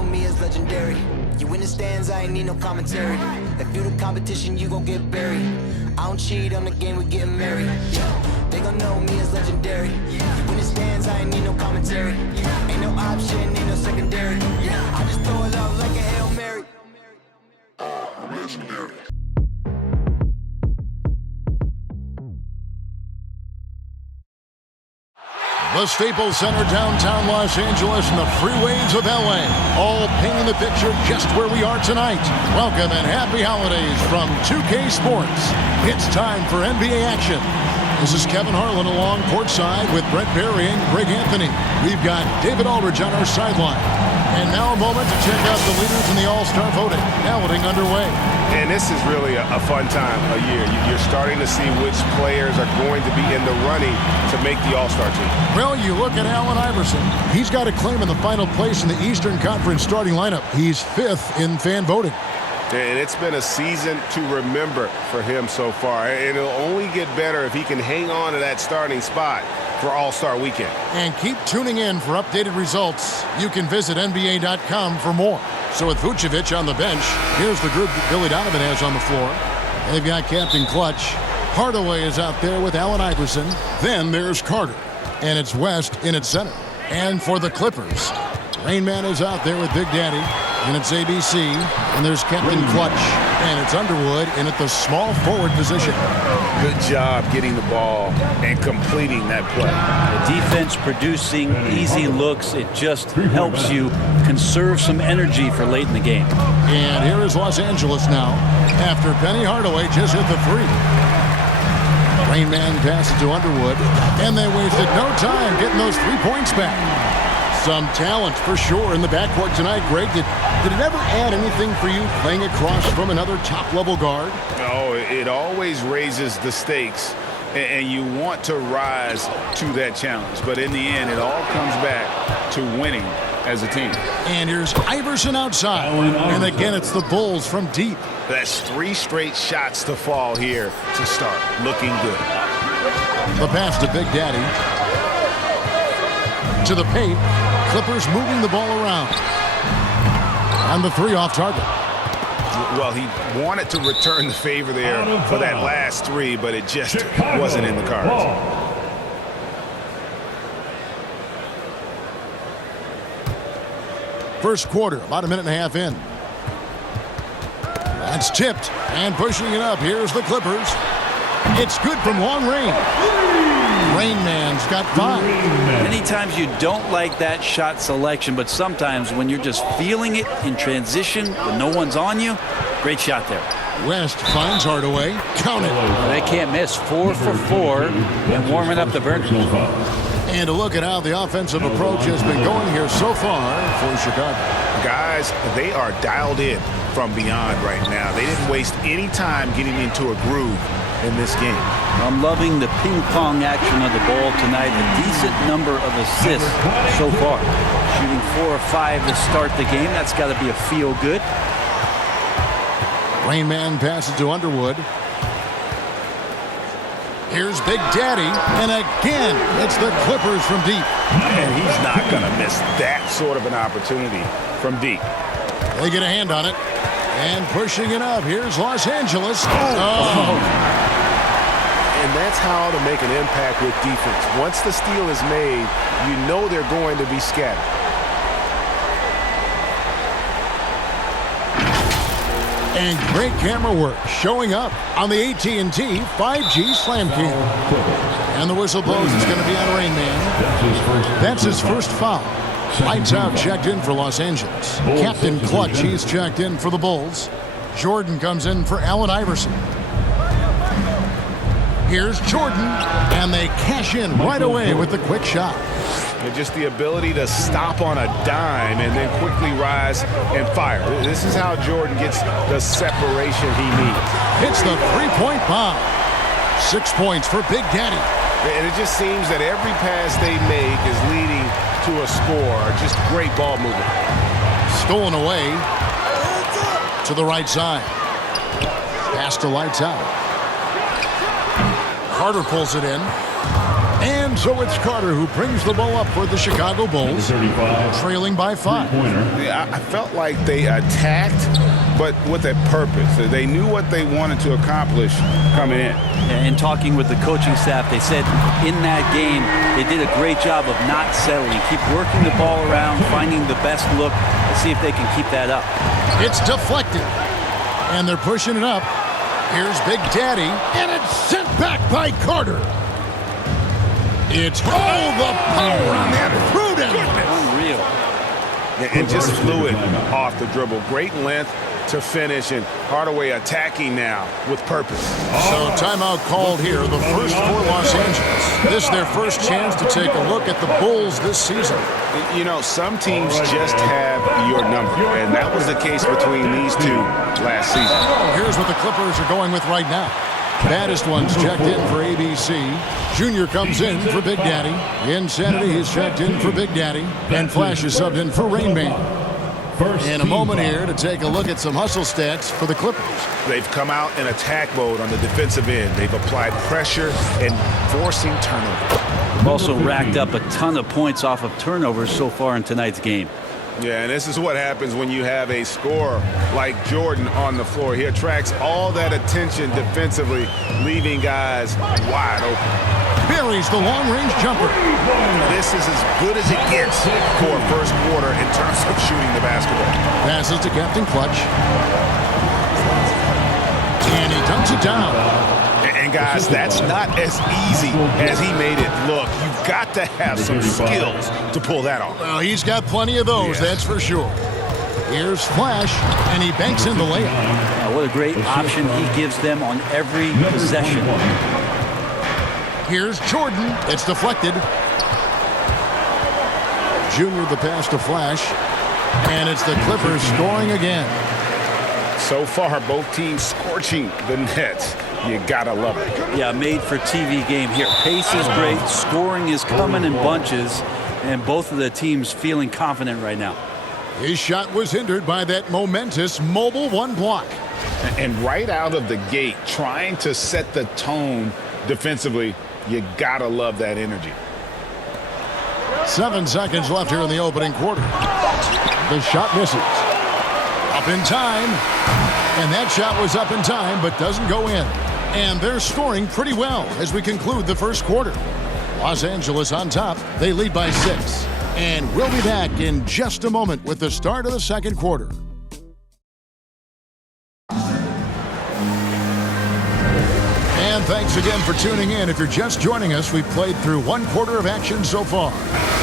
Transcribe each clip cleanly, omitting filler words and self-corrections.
know me as legendary. You in the stands, I ain't need no commentary. If you the competition, you gon' get buried. I don't cheat on the game, we getting married. Yeah, they gon' know me as legendary. You in the stands, I ain't need no commentary. Ain't no option, ain't no secondary. I just throw it up like a Hail Mary. Legendary. The Staples Center, downtown Los Angeles, and the freeways of LA, all painting the picture just where we are tonight. Welcome and happy holidays from 2K Sports. It's time for NBA action. This is Kevin Harlan along courtside with Brent Barry and Greg Anthony. We've got David Aldridge on our sideline. And now a moment to check out the leaders in the All-Star voting. Balloting underway. And this is really a fun time of year. You're starting to see which players are going to be in the running to make the All-Star team. Well, you look at Allen Iverson. He's got a claim in the final place in the Eastern Conference starting lineup. He's 5th in fan voting. And it's been a season to remember for him so far. And it'll only get better if he can hang on to that starting spot for All-Star Weekend. And keep tuning in for updated results. You can visit NBA.com for more. So with Vucevic on the bench, here's the group that Billy Donovan has on the floor. They've got Captain Clutch. Hardaway is out there with Allen Iverson. Then there's Carter. And it's West in its center. And for the Clippers, Rain Man is out there with Big Daddy. And it's ABC. And there's Captain Clutch. And it's Underwood in at the small forward position. Good job getting the ball and completing that play. The defense producing easy looks. It just helps you conserve some energy for late in the game. And here is Los Angeles now after Penny Hardaway just hit the three. Rain Man passes to Underwood, and they wasted no time getting those 3 points back. Some talent for sure in the backcourt tonight, Greg. Did it ever add anything for you playing across from another top-level guard? Oh, it always raises the stakes, and you want to rise to that challenge. But in the end, it all comes back to winning as a team. And here's Iverson outside. And again, it's the Bulls from deep. That's 3 straight shots to fall here to start. Looking good. The pass to Big Daddy. To the paint. Clippers moving the ball around. And the 3 off target. Well, he wanted to return the favor there for that last 3, but it just wasn't in the cards. First quarter, about a minute and a half in. That's tipped and pushing it up. Here's the Clippers. It's good from long range. Rain Man's got 5. Many times you don't like that shot selection, but sometimes when you're just feeling it in transition when no one's on you, great shot there. West finds Hardaway. Count it. They can't miss. 4 for 4 and warming up the Vertical. And a look at how the offensive approach has been going here so far for Chicago. Guys, they are dialed in from beyond right now. They didn't waste any time getting into a groove in this game. I'm loving the ping-pong action of the ball tonight. A decent number of assists so far. Shooting 4 or 5 to start the game. That's got to be a feel-good. Rain Man passes to Underwood. Here's Big Daddy, and again, it's the Clippers from deep. And he's not going to miss that sort of an opportunity from deep. They get a hand on it, and pushing it up. Here's Los Angeles. Oh. And that's how to make an impact with defense. Once the steal is made, you know they're going to be scattered. And great camera work showing up on the AT&T 5G Slam Cam. And the whistle blows. It's going to be on Rain Man. That's his first foul. Lights out checked in for Los Angeles. Captain Clutch, he's checked in for the Bulls. Jordan comes in for Allen Iverson. Here's Jordan, and they cash in right away with the quick shot. And just the ability to stop on a dime and then quickly rise and fire. This is how Jordan gets the separation he needs. Hits the three-point bomb. 6 points for Big Daddy. And it just seems that every pass they make is leading to a score. Just great ball movement. Stolen away to the right side. Pass to Lights Out. Carter pulls it in. And so it's Carter who brings the ball up for the Chicago Bulls, trailing by 5. Yeah, I felt like they attacked, but with a purpose. They knew what they wanted to accomplish coming in. And talking with the coaching staff, they said in that game they did a great job of not settling. Keep working the ball around, finding the best look, and see if they can keep that up. It's deflected, and they're pushing it up. Here's Big Daddy, and it's sent back by Carter. It's the power on that throw-down. Unreal. And just fluid off the dribble. Great length to finish, and Hardaway attacking now with purpose. So timeout called here, the first for Los Angeles. This is their first chance to take a look at the Bulls this season. You know, some teams just have your number, and that was the case between these two last season. Here's what the Clippers are going with right now. Baddest one's checked in for ABC. Junior comes in for Big Daddy. Insanity is checked in for Big Daddy. And Flash is subbed in for Rain Man. In a moment here to take a look at some hustle stats for the Clippers. They've come out in attack mode on the defensive end. They've applied pressure and forcing turnover. They've also racked up a ton of points off of turnovers so far in tonight's game. Yeah, and this is what happens when you have a scorer like Jordan on the floor. He attracts all that attention defensively, leaving guys wide open. Buries the long-range jumper. This is as good as it gets for a first quarter in terms of shooting the basketball. Passes to Captain Clutch. And he dunks it down. And guys, that's not as easy as he made it look. You've got to have some skills to pull that off. Well, he's got plenty of those, that's for sure. Here's Flash, and he banks in the layup. What a great option he gives them on every possession. Here's Jordan. It's deflected. Junior the pass to Flash. And it's the Clippers scoring again. So far, both teams scorching the Nets. You gotta love it. Yeah, made for TV game here. Pace is great. Scoring is coming in bunches. And both of the teams feeling confident right now. His shot was hindered by that momentous mobile one block. And right out of the gate, trying to set the tone defensively, you gotta love that energy. 7 seconds left here in the opening quarter. The shot misses. Up in time. And that shot was up in time, but doesn't go in. And they're scoring pretty well as we conclude the first quarter. Los Angeles on top. They lead by 6. And we'll be back in just a moment with the start of the second quarter. And thanks again for tuning in. If you're just joining us, we've played through one quarter of action so far.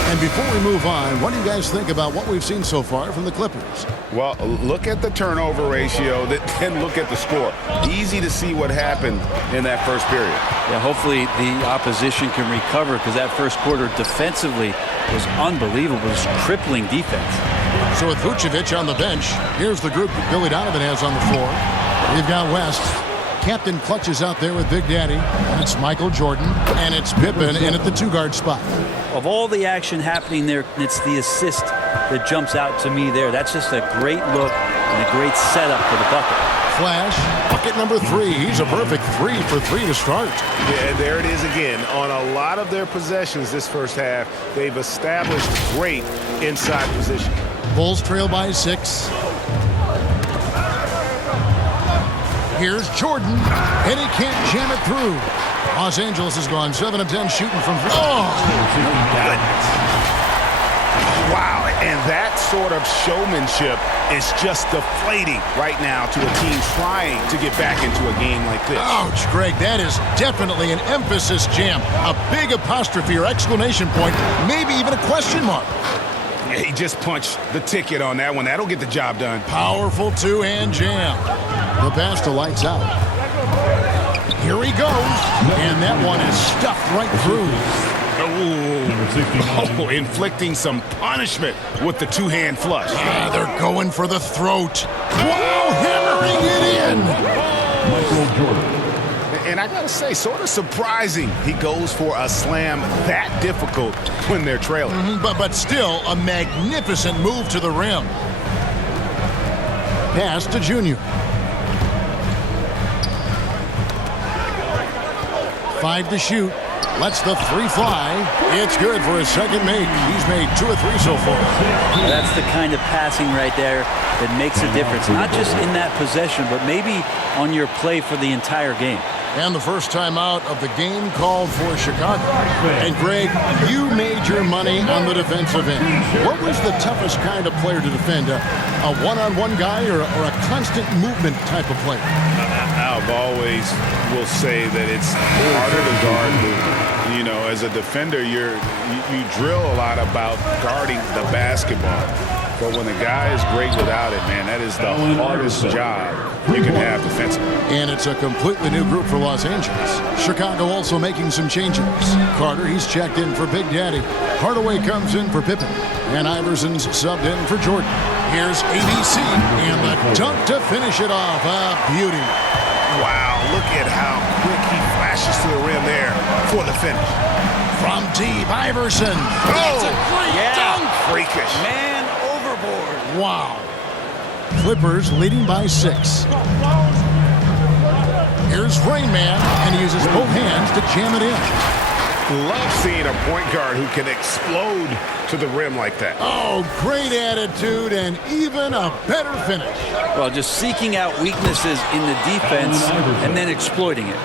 And before we move on, what do you guys think about what we've seen so far from the Clippers? Well, look at the turnover ratio, then look at the score. Easy to see what happened in that first period. Yeah, hopefully the opposition can recover because that first quarter defensively was unbelievable. It was crippling defense. So with Vucevic on the bench, here's the group that Billy Donovan has on the floor. We've got West. Captain Clutch is out there with Big Daddy. And it's Michael Jordan. And it's Pippen in at the 2-guard spot. Of all the action happening there, it's the assist that jumps out to me there. That's just a great look and a great setup for the bucket. Flash, bucket number 3. He's a perfect 3 for 3 to start. Yeah, and there it is again. On a lot of their possessions this first half, they've established great inside position. Bulls trail by 6. Here's Jordan, and he can't jam it through. Los Angeles has gone 7 of 10 shooting from... Oh! Wow, and that sort of showmanship is just deflating right now to a team trying to get back into a game like this. Ouch, Greg, that is definitely an emphasis jam. A big apostrophe or exclamation point, maybe even a question mark. Yeah, he just punched the ticket on that one. That'll get the job done. Powerful two-hand jam. The pass to lights out. Here he goes, and that one is stuffed right through. Oh, inflicting some punishment with the two-hand flush. Ah, they're going for the throat. Wow, hammering it in. Michael Jordan. And I gotta say, sort of surprising he goes for a slam that difficult when they're trailing. But still, a magnificent move to the rim. Pass to Junior. 5 to shoot. Lets the three fly. It's good for his second make. He's made 2 of 3 so far. That's the kind of passing right there that makes a difference. Not just in that possession, but maybe on your play for the entire game. And the first time out of the game called for Chicago. And Greg, you made your money on the defensive end. What was the toughest kind of player to defend? A one-on-one guy or a constant movement type of player? I've always will say that it's harder to guard movement. You know, as a defender, you drill a lot about guarding the basketball. But when the guy is great without it, man, that is the hardest job you can have defensively. And it's a completely new group for Los Angeles. Chicago also making some changes. Carter, he's checked in for Big Daddy. Hardaway comes in for Pippen. And Iverson's subbed in for Jordan. Here's ABC and the dunk to finish it off. A beauty. Wow, look at how quick he flashes to the rim there for the finish. From deep, Iverson. Oh, that's a great dunk. Freakish. Man overboard. Wow. Clippers leading by 6. Here's Rain Man, and he uses both hands to jam it in. Love seeing a point guard who can explode to the rim like that. Oh, great attitude and even a better finish. Well, just seeking out weaknesses in the defense and then exploiting it.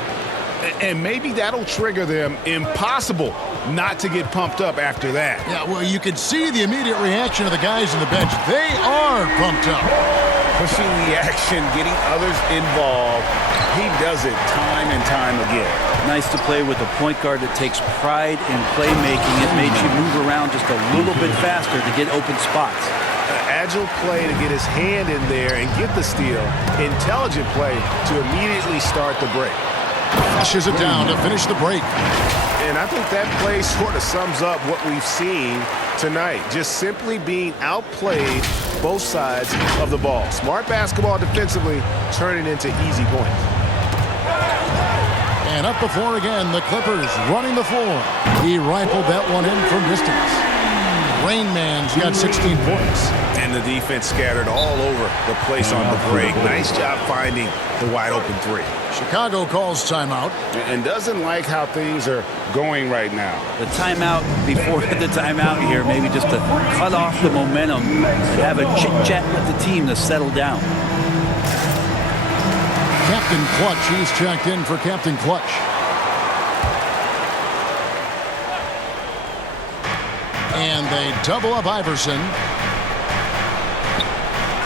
And maybe that'll trigger them. Impossible not to get pumped up after that. Yeah, well, you can see the immediate reaction of the guys on the bench. They are pumped up. Pushing the action, getting others involved. He does it time and time again. Nice to play with a point guard that takes pride in playmaking. It made you move around just a little bit faster to get open spots. Agile play to get his hand in there and get the steal. Intelligent play to immediately start the break. Flushes it down to finish the break. And I think that play sort of sums up what we've seen tonight. Just simply being outplayed both sides of the ball. Smart basketball defensively turning into easy points. And up the floor again, the Clippers running the floor. He rifled that one in from distance. Rain Man's got 16 points. And the defense scattered all over the place on the break. Nice job finding the wide open three. Chicago calls timeout. And doesn't like how things are going right now. The timeout before the timeout here, maybe just to cut off the momentum and have a chit-chat with the team to settle down. Captain Clutch, he's checked in for Captain Clutch. And they double up Iverson.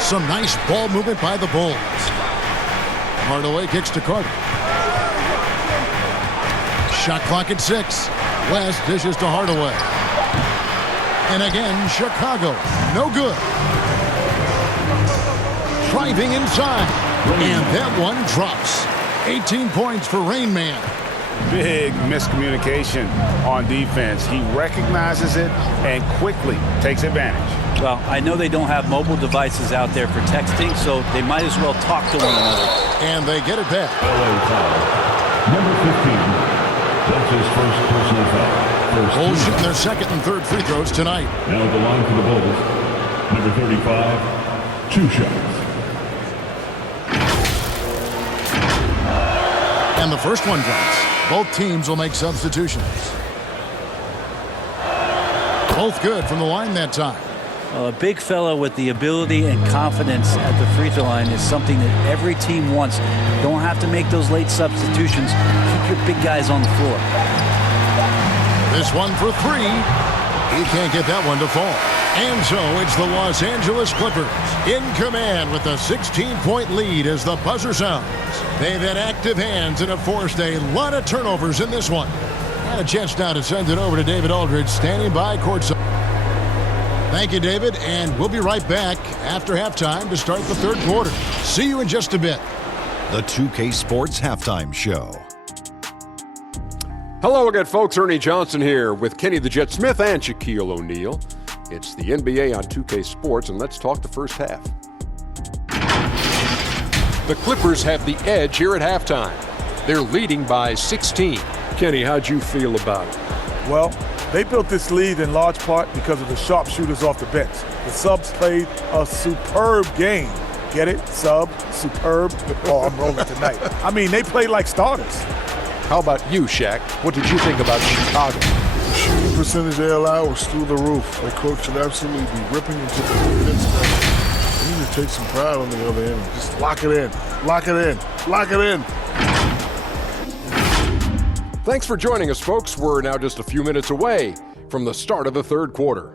Some nice ball movement by the Bulls. Hardaway kicks to Carter. Shot clock at 6. West dishes to Hardaway. And again, Chicago. No good. Driving inside. And that one drops. 18 points for Rain Man. Big miscommunication on defense. He recognizes it and quickly takes advantage. Well, I know they don't have mobile devices out there for texting, so they might as well talk to one another. And they get it back. Number 15. That's his first personal foul. Bulls shooting their second and third free throws tonight. Now at the line for the Bulls. Number 35. 2 shots. And the first one drops. Both teams will make substitutions. Both good from the line that time. Well, a big fella with the ability and confidence at the free throw line is something that every team wants. Don't have to make those late substitutions. Keep your big guys on the floor. This one for 3. He can't get that one to fall. And so it's the Los Angeles Clippers in command with a 16-point lead as the buzzer sounds. They've had active hands and have forced a lot of turnovers in this one. Got a chance now to send it over to David Aldridge, standing by courtside. Thank you, David, and we'll be right back after halftime to start the third quarter. See you in just a bit. The 2K Sports Halftime Show. Hello again, folks. Ernie Johnson here with Kenny the Jet Smith and Shaquille O'Neal. It's the NBA on 2K Sports, and let's talk the first half. The Clippers have the edge here at halftime. They're leading by 16. Kenny, how'd you feel about it? Well, they built this lead in large part because of the sharpshooters off the bench. The subs played a superb game. Get it? Sub, superb. Oh, I'm rolling tonight. I mean, they played like starters. How about you, Shaq? What did you think about Chicago? Shooting percentage they allow was through the roof. The coach should absolutely be ripping into the defense. They need to take some pride on the other end. Just lock it in. Lock it in. Lock it in. Thanks for joining us, folks. We're now just a few minutes away from the start of the third quarter.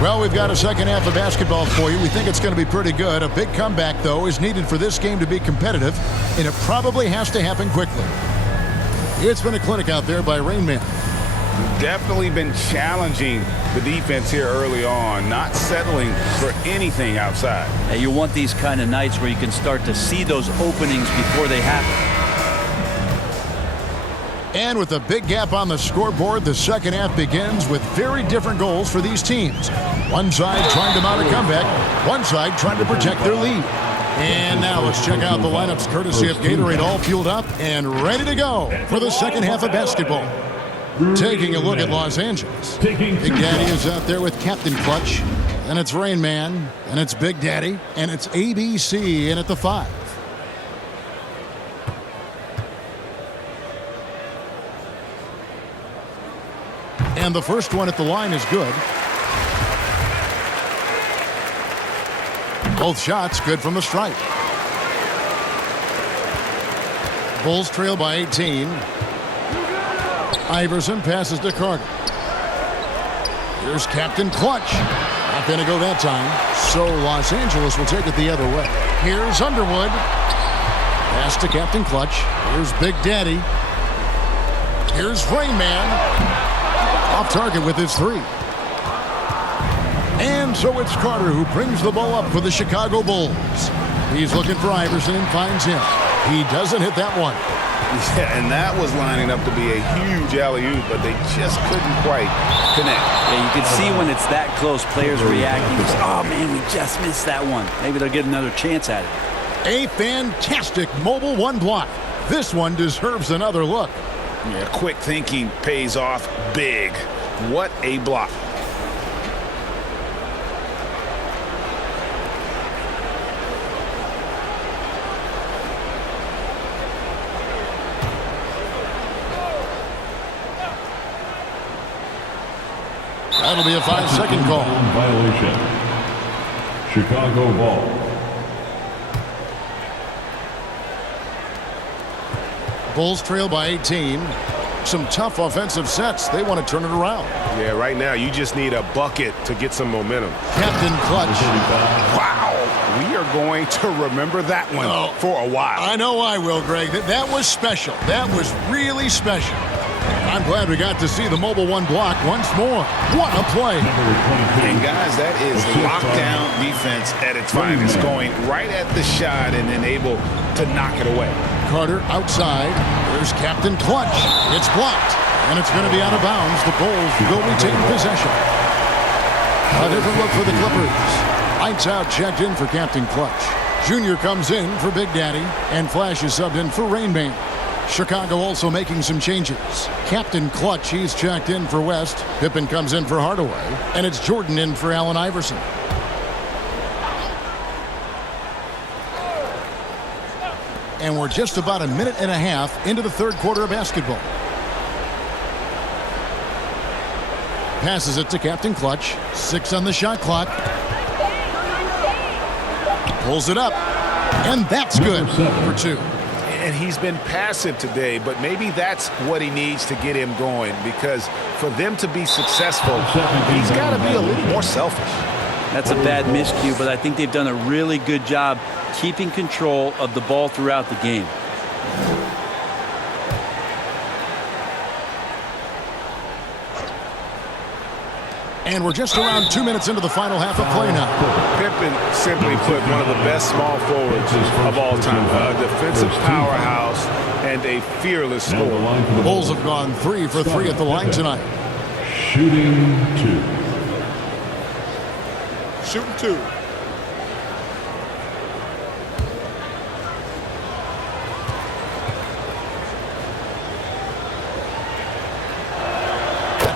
Well, we've got a second half of basketball for you. We think it's going to be pretty good. A big comeback, though, is needed for this game to be competitive, and it probably has to happen quickly. It's been a clinic out there by Rain Man. Definitely been challenging the defense here early on, not settling for anything outside. And you want these kind of nights where you can start to see those openings before they happen. And with a big gap on the scoreboard, the second half begins with very different goals for these teams. One side trying to mount a comeback, one side trying to protect their lead. And now let's check out the lineups courtesy of Gatorade, all fueled up and ready to go for the second half of basketball. Taking a look at Los Angeles. Big Daddy is out there with Captain Clutch, and it's Rain Man, and it's Big Daddy, and it's ABC in at the 5. And the first one at the line is good. Both shots good from the stripe. Bulls trail by 18. Iverson passes to Carter. Here's Captain Clutch. Not going to go that time. So Los Angeles will take it the other way. Here's Underwood. Pass to Captain Clutch. Here's Big Daddy. Here's Rain Man. Off target with his 3. And so it's Carter who brings the ball up for the Chicago Bulls. He's looking for Iverson and finds him. He doesn't hit that one. Yeah, and that was lining up to be a huge alley-oop, but they just couldn't quite connect. Yeah, you can see when it's that close, players reacting. Oh, man, we just missed that one. Maybe they'll get another chance at it. A fantastic mobile 1 block. This one deserves another look. Yeah, quick thinking pays off big. What a block. That'll be a 5-second call. Violation. Chicago ball. Bulls trail by 18. Some tough offensive sets. They want to turn it around. Yeah, right now you just need a bucket to get some momentum. Captain Clutch. Wow. We are going to remember that one for a while. I know I will, Greg. That was special. That was really special. I'm glad we got to see the mobile 1 block once more. What a play. And guys, that is lockdown defense at its finest, going right at the shot and then able to knock it away. Carter outside. There's Captain Clutch. It's blocked, and it's going to be out of bounds. The Bulls will retain possession. A different look for the Clippers. Lights out, checked in for Captain Clutch. Junior comes in for Big Daddy, and Flash is subbed in for Rain Man. Chicago also making some changes. Captain Clutch, he's checked in for West. Pippen comes in for Hardaway, and it's Jordan in for Allen Iverson. And we're just about a minute and a half into the third quarter of basketball. Passes it to Captain Clutch. 6 on the shot clock. Pulls it up. And that's good for 2. And he's been passive today, but maybe that's what he needs to get him going, because for them to be successful, he's got to be a little more selfish. That's a bad miscue, but I think they've done a really good job keeping control of the ball throughout the game. And we're just around 2 minutes into the final half of play now. Pippen simply put one of the best small forwards of all time. A defensive powerhouse and a fearless scorer. The Bulls have gone 3 for 3 at the line tonight. Shooting 2. Shooting 2.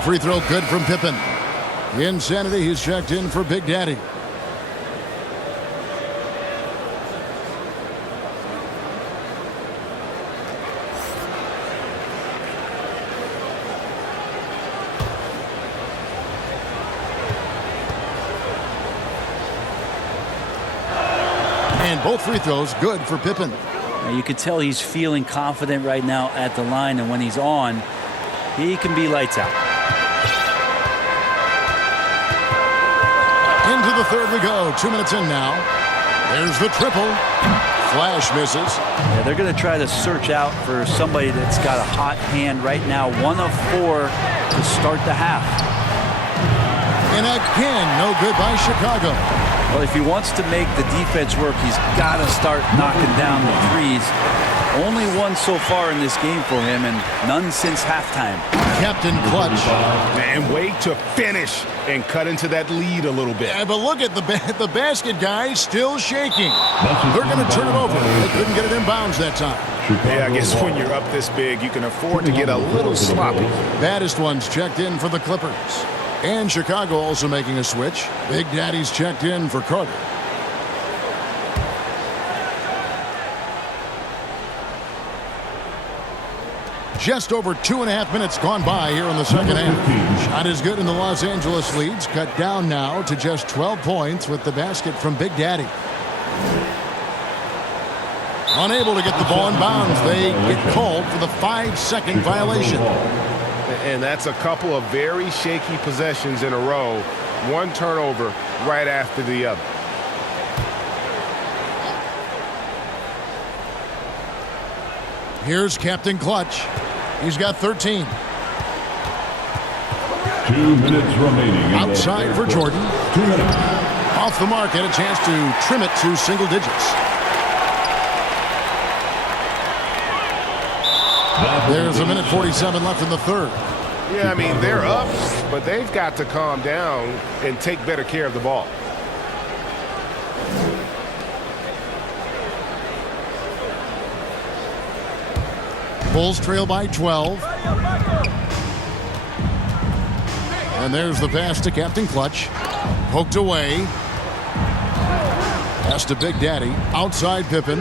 Free throw good from Pippen. Insanity, he's checked in for Big Daddy. And both free throws good for Pippen. Now you can tell he's feeling confident right now at the line, and when he's on, he can be lights out. Into the third we go. 2 minutes in now. There's the triple. Flash misses. Yeah, they're going to try to search out for somebody that's got a hot hand right now. 1 of 4 to start the half. And again, no good by Chicago. Well, if he wants to make the defense work, he's got to start knocking down the threes. Only one so far in this game for him, and none since halftime. Captain Clutch. And wait to finish and cut into that lead a little bit. Yeah, but look at the basket guy still shaking. They're going to turn it over. They couldn't get it in bounds that time. Yeah, I guess when you're up this big, you can afford to get a little sloppy. Baddest ones checked in for the Clippers. And Chicago also making a switch. Big Daddy's checked in for Carter. Just over 2.5 minutes gone by here in the second half. Shot is good, and the Los Angeles leads cut down now to just 12 points with the basket from Big Daddy. Unable to get the ball in bounds. They get called for the 5-second violation. And that's a couple of very shaky possessions in a row. One turnover right after the other. Here's Captain Clutch. He's got 13. 2 minutes remaining. Outside for Jordan. 2 minutes. Off the mark, had a chance to trim it to single digits. There's a minute 47 left in the third. Yeah, I mean, they're up, but they've got to calm down and take better care of the ball. Bulls trail by 12. And there's the pass to Captain Clutch. Poked away. Pass to Big Daddy. Outside Pippen.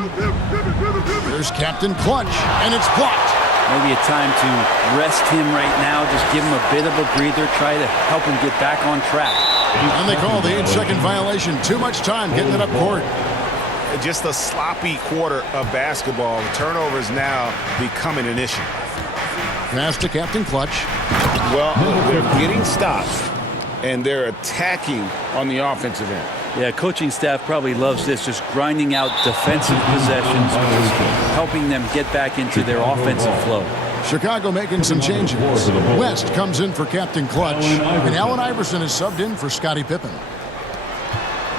There's Captain Clutch, and it's blocked. Maybe a time to rest him right now. Just give him a bit of a breather. Try to help him get back on track. And they call the 8-second violation. Too much time getting it up court. Just a sloppy quarter of basketball. Turnovers now becoming an issue. Pass to Captain Clutch. Well, they're getting stops, and they're attacking on the offensive end. Yeah, coaching staff probably loves this, just grinding out defensive possessions, just helping them get back into their offensive flow. Chicago making some changes. West comes in for Captain Clutch, and Allen Iverson is subbed in for Scottie Pippen.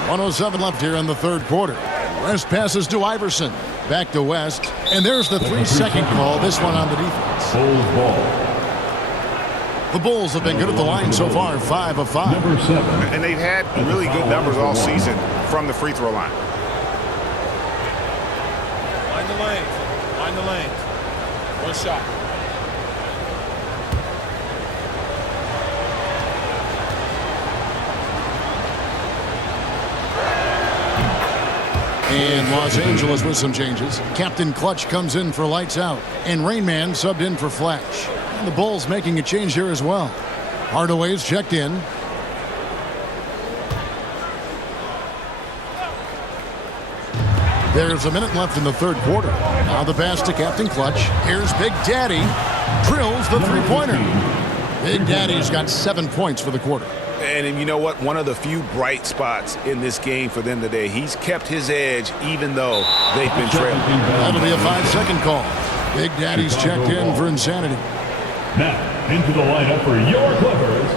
1:07 left here in the third quarter. West passes to Iverson. Back to West, and there's the 3-second call, this one on the defense. Bulls ball. The Bulls have been good at the line so far, 5 of 5. Number 7. And they've had really good numbers all season from the free throw line. Find the lanes. Find the lanes. One shot. And Los Angeles with some changes. Captain Clutch comes in for lights out, and Rain Man subbed in for Flash. And the Bulls making a change here as well. Hardaway's checked in. There's a minute left in the third quarter. Now the pass to Captain Clutch. Here's Big Daddy. Drills the three-pointer. Big Daddy's got 7 points for the quarter. And you know what? One of the few bright spots in this game for them today. He's kept his edge even though they've been trailing. That'll be a 5-second call. Big Daddy's checked in for Insanity. Now, into the lineup for your Clippers.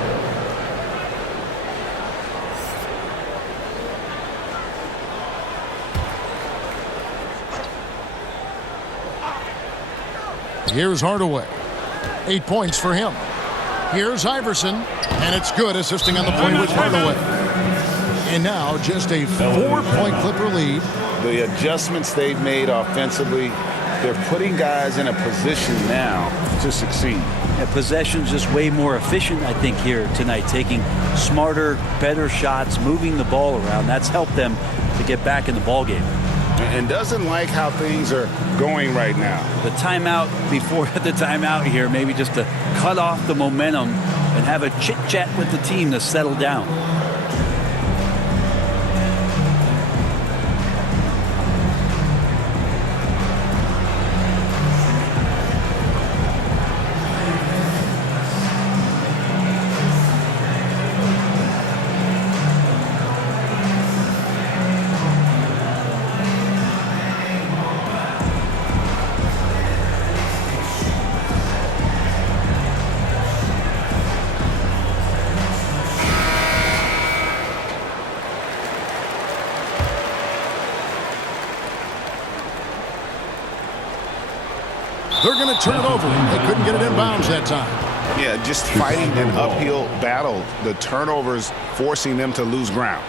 Here's Hardaway. 8 points for him. Here's Iverson, and it's good, assisting on the play with Hardaway. And now just a 4-point Clipper lead. The adjustments they've made offensively, they're putting guys in a position now to succeed. Yeah, possession's just way more efficient, I think, here tonight, taking smarter, better shots, moving the ball around. That's helped them to get back in the ball game. And doesn't like how things are going right now. The timeout before the timeout here, maybe just to cut off the momentum and have a chit-chat with the team to settle down. They're going to turn it over. They couldn't get it inbounds that time. Yeah, just fighting an uphill battle. The turnovers forcing them to lose ground.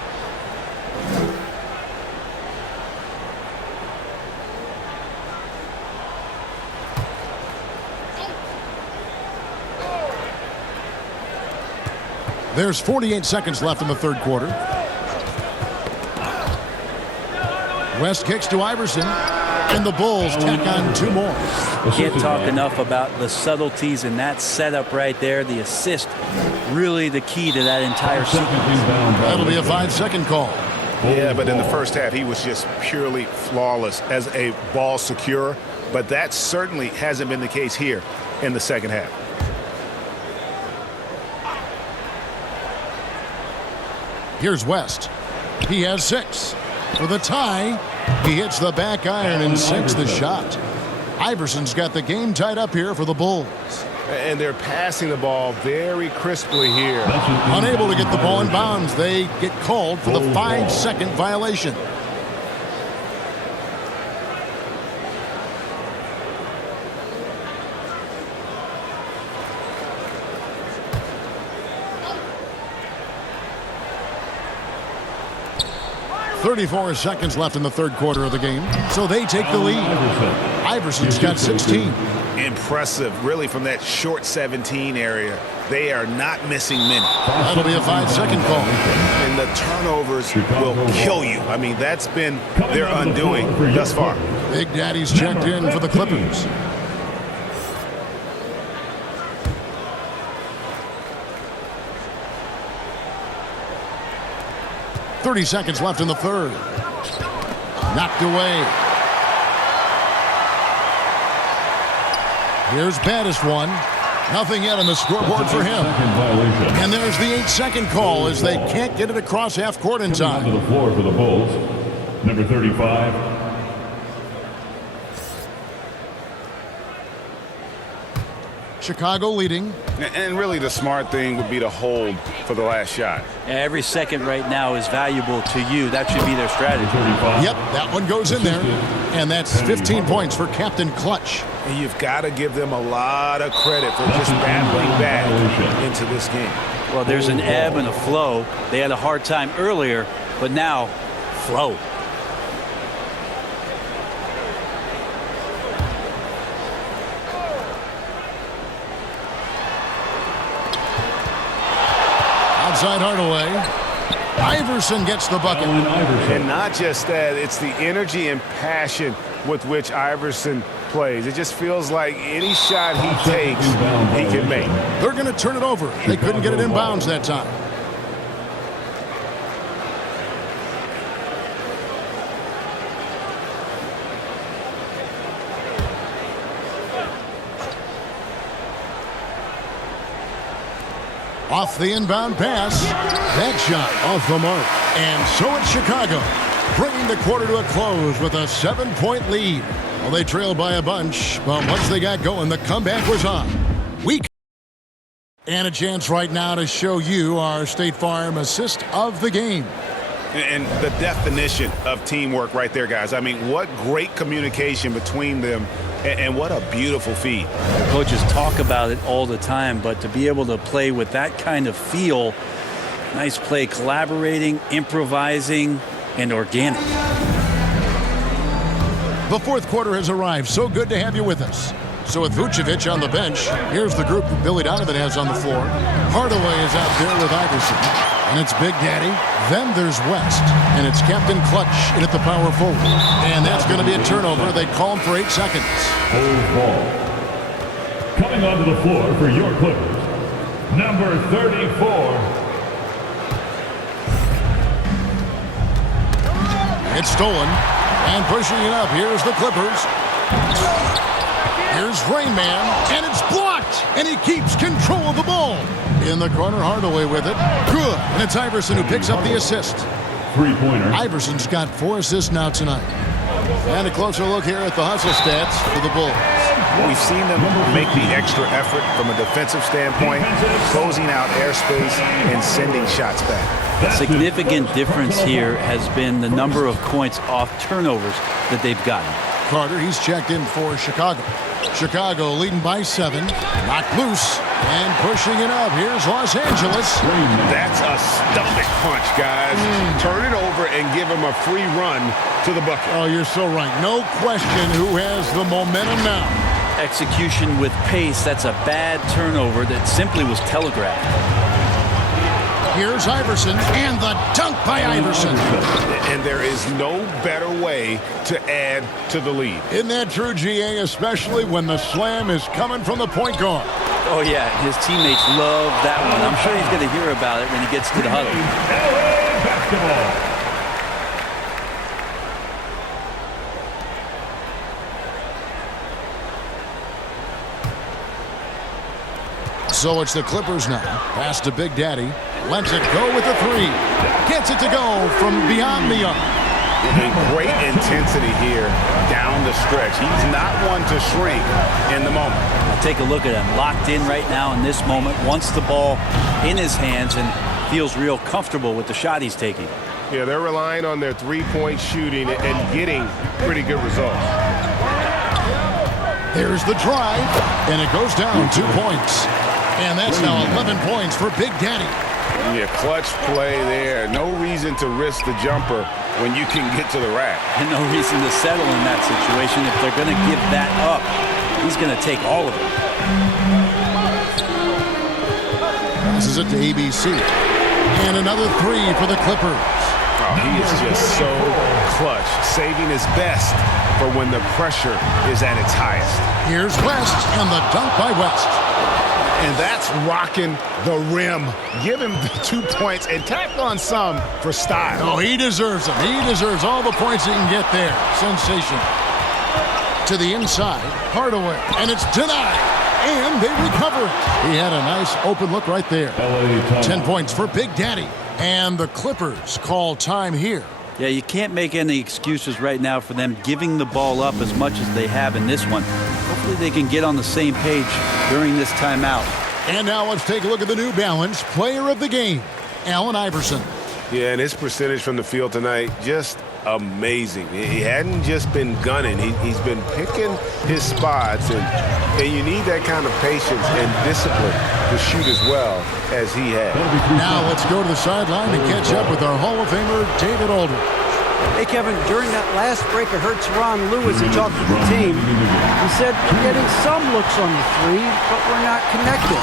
There's 48 seconds left in the third quarter. West kicks to Iverson, and the Bulls tack on 2 more. Can't talk enough about the subtleties in that setup right there. The assist, really the key to that entire sequence. That'll be a 5-second call. Yeah, but in the first half, he was just purely flawless as a ball securer. But that certainly hasn't been the case here in the second half. Here's West. He has 6. For the tie, he hits the back iron and sinks the shot. Iverson's got the game tied up here for the Bulls. And they're passing the ball very crisply here. Unable to get the ball in bounds, they get called for the 5-second violation. .34 seconds left in the third quarter of the game, so they take the lead. Iverson's got 16. Impressive, really, from that short 17 area. They are not missing many. That'll be a 5-second call. And the turnovers will kill you. I mean, that's been their undoing thus far. Big Daddy's checked in for the Clippers. .30 seconds left in the third. Knocked away. Here's Baddest one. Nothing yet on the scoreboard for him. And there's the 8-second call as they can't get it across half court in time. To the floor for the Bulls, number 35. Chicago leading. And really the smart thing would be to hold for the last shot. Every second right now is valuable to you. That should be their strategy. Yep, that one goes in there. And that's 15 points for Captain Clutch. And you've got to give them a lot of credit for just battling back into this game. Well, there's an ebb and a flow. They had a hard time earlier, but now, flow. Outside Hardaway. Iverson gets the bucket. And not just that, it's the energy and passion with which Iverson plays. It just feels like any shot he takes, he can make. They're going to turn it over. They couldn't get it in bounds that time. Off the inbound pass. That shot off the mark. And so it's Chicago, bringing the quarter to a close with a 7-point lead. Well, they trailed by a bunch, but once they got going, the comeback was on. And a chance right now to show you our State Farm assist of the game. And the definition of teamwork right there, guys. I mean, what great communication between them, and what a beautiful feed. Coaches talk about it all the time, but to be able to play with that kind of feel, nice play, collaborating, improvising, and organic. The fourth quarter has arrived. So good to have you with us. So with Vucevic on the bench, here's the group that Billy Donovan has on the floor. Hardaway is out there with Iverson. And it's Big Daddy. Then there's West. And it's Captain Clutch in at the power forward. And that's going to be a turnover. They call him for 8 seconds. Old ball. Coming onto the floor for your Clippers, number 34. It's stolen. And pushing it up. Here's the Clippers. Here's Rain Man. And it's blocked. And he keeps control of the ball. In the corner, Hardaway with it. Good. And it's Iverson who picks up the assist. Three-pointer. Iverson's got 4 assists now tonight. And a closer look here at the hustle stats for the Bulls. We've seen them make the extra effort from a defensive standpoint, closing out airspace and sending shots back. A significant difference here has been the number of points off turnovers that they've gotten. Carter, he's checked in for Chicago. Chicago leading by 7. Knocked loose. And pushing it up. Here's Los Angeles. That's a stomach punch, guys. Turn it over and give him a free run to the bucket. Oh, you're so right. No question who has the momentum now. Execution with pace, that's a bad turnover that simply was telegraphed. Here's Iverson, and the dunk by Iverson. And there is no better way to add to the lead. Isn't that true, GA, especially when the slam is coming from the point guard? Oh, yeah, his teammates love that one. I'm sure he's going to hear about it when he gets to the huddle. LA basketball. So it's the Clippers now. Pass to Big Daddy. Lets it go with a 3. Gets it to go from beyond the arc. And great intensity here down the stretch. He's not one to shrink in the moment. Now take a look at him. Locked in right now in this moment. Wants the ball in his hands and feels real comfortable with the shot he's taking. Yeah, they're relying on their three-point shooting and getting pretty good results. There's the drive, and it goes down 2 points. And that's now 11 points for Big Daddy. Yeah, clutch play there. No reason to risk the jumper when you can get to the rack. And no reason to settle in that situation. If they're going to give that up, he's going to take all of it. Passes it to ABC. And another 3 for the Clippers. Oh, he is just so clutch, saving his best for when the pressure is at its highest. Here's West, and the dunk by West. And that's rocking the rim. Give him the 2 points and tack on some for style. Oh, he deserves them. He deserves all the points he can get there. Sensation. To the inside, Hardaway, and it's denied. And they recover it. He had a nice open look right there. 10 points for Big Daddy. And the Clippers call time here. Yeah, you can't make any excuses right now for them giving the ball up as much as they have in this one. Hopefully they can get on the same page during this timeout. And now let's take a look at the New Balance player of the game, Allen Iverson. Yeah, and his percentage from the field tonight, just amazing. He hadn't just been gunning. He's been picking his spots, and you need that kind of patience and discipline to shoot as well as he has. Now let's go to the sideline and catch up with our Hall of Famer, David Aldridge. Hey, Kevin, during that last break, I heard Teron Lewis, he talked to the team. He said, we're getting some looks on the 3, but we're not connected.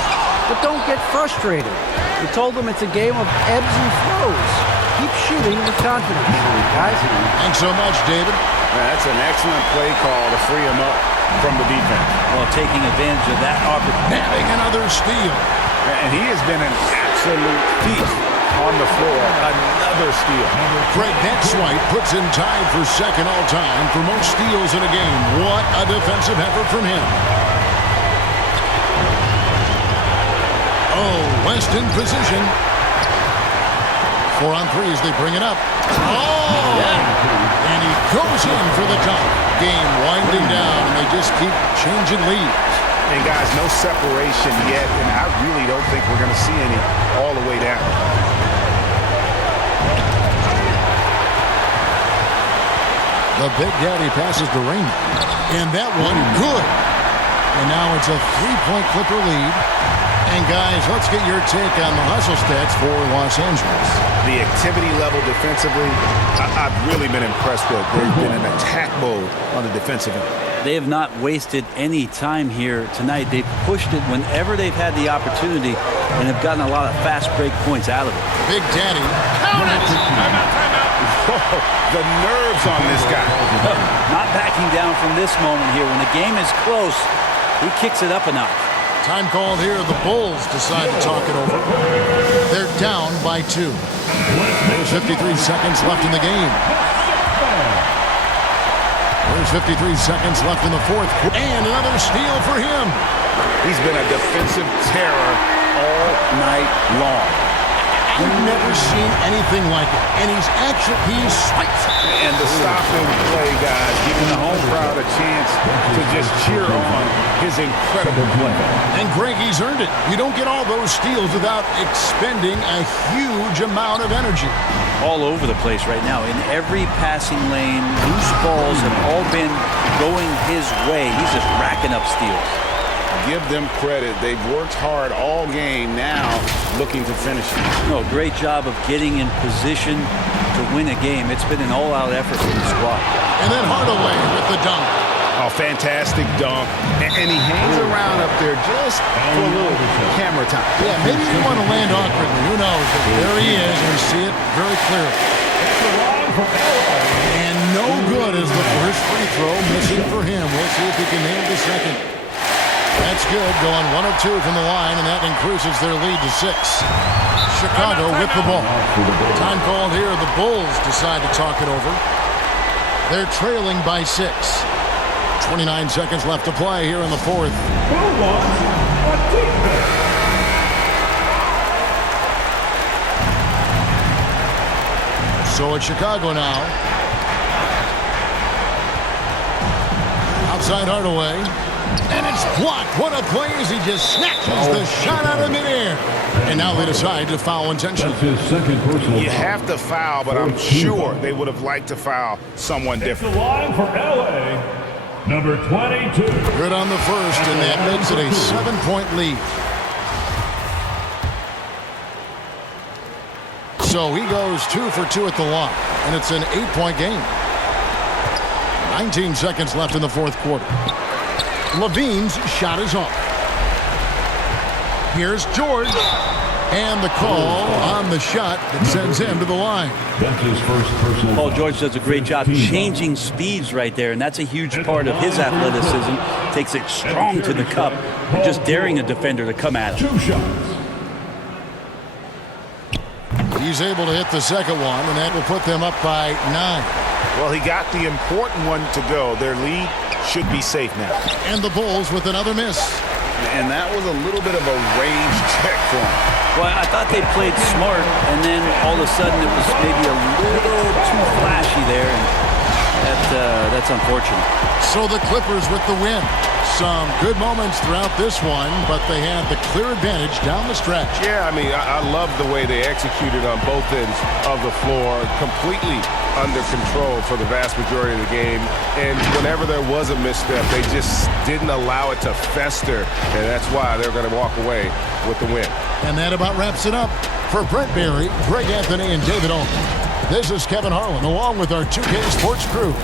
But don't get frustrated. We told them it's a game of ebbs and flows. Keep shooting with confidence, guys. Thanks so much, David. That's an excellent play call to free him up from the defense. Well, taking advantage of that opportunity. Having another steal. And he has been an absolute feast on the floor. Another steal. Craig, that swipe puts him tied for second all-time for most steals in a game. What a defensive effort from him. Oh, West in position. 4 on 3 as they bring it up. Oh! Yeah. And he goes in for the dunk. Game winding down, and they just keep changing leads. And guys, no separation yet, and I really don't think we're going to see any all the way down. The Big Daddy passes to Raymond. And that one, good. And now it's a 3-point Clipper lead. And guys, let's get your take on the hustle stats for Los Angeles. The activity level defensively, I've really been impressed with. They've been in attack mode on the defensive end. They have not wasted any time here tonight. They've pushed it whenever they've had the opportunity and have gotten a lot of fast break points out of it. Big Daddy. Count it! Whoa, the nerves on this guy. Not backing down from this moment here. When the game is close, he kicks it up a notch. Time called here. The Bulls decide to talk it over. They're down by 2. There's 53 seconds left in the game. There's 53 seconds left in the fourth. And another steal for him. He's been a defensive terror all night long. I've never seen anything like it. And he's spikes. And the stop and play, guys, giving the home crowd a chance to just cheer on his incredible play. And Greg, he's earned it. You don't get all those steals without expending a huge amount of energy. All over the place right now. In every passing lane, loose balls have all been going his way. He's just racking up steals. Give them credit. They've worked hard all game, now looking to finish it. No, great job of getting in position to win a game. It's been an all-out effort for the squad. And then Hardaway with the dunk. Oh, fantastic dunk. And he hangs around up there just for a little camera time. Yeah, maybe you want to land awkwardly. Who knows? But there he is, and we see it very clearly. And no good is the first free throw missing for him. We'll see if he can nail the second. That's good, going 1 of 2 from the line, and that increases their lead to 6. Chicago with the ball. Time called here. The Bulls decide to talk it over. They're trailing by 6. 29 seconds left to play here in the fourth. So it's Chicago now. Outside Hardaway. And it's blocked. What a play as he just snatches the shot out of midair. And now they decide to foul intentionally. You have to foul, but I'm sure they would have liked to foul someone different. The line for LA, number 22. Good on the first, and that makes it a 7-point lead. So he goes 2 for 2 at the line, and it's an 8-point game. 19 seconds left in the fourth quarter. Levine's shot is off. Here's George. And the call on the shot that sends him to the line. That's his first personal. Paul George does a great job changing speeds right there, and that's a huge part of his athleticism. Takes it strong to the cup, and just daring a defender to come at him. 2 shots. He's able to hit the second one, and that will put them up by 9. Well, he got the important one to go. Their lead should be safe now. And the Bulls with another miss. And that was a little bit of a range check for him. Well, I thought they played smart, and then all of a sudden it was maybe a little too flashy there, and that's unfortunate. So the Clippers with the win. Some good moments throughout this one, but they had the clear advantage down the stretch. Yeah, I mean, I love the way they executed on both ends of the floor, completely under control for the vast majority of the game. And whenever there was a misstep, they just didn't allow it to fester, and that's why they're going to walk away with the win. And that about wraps it up. For Brent Barry, Greg Anthony, and David Olin, this is Kevin Harlan, along with our 2K Sports crew.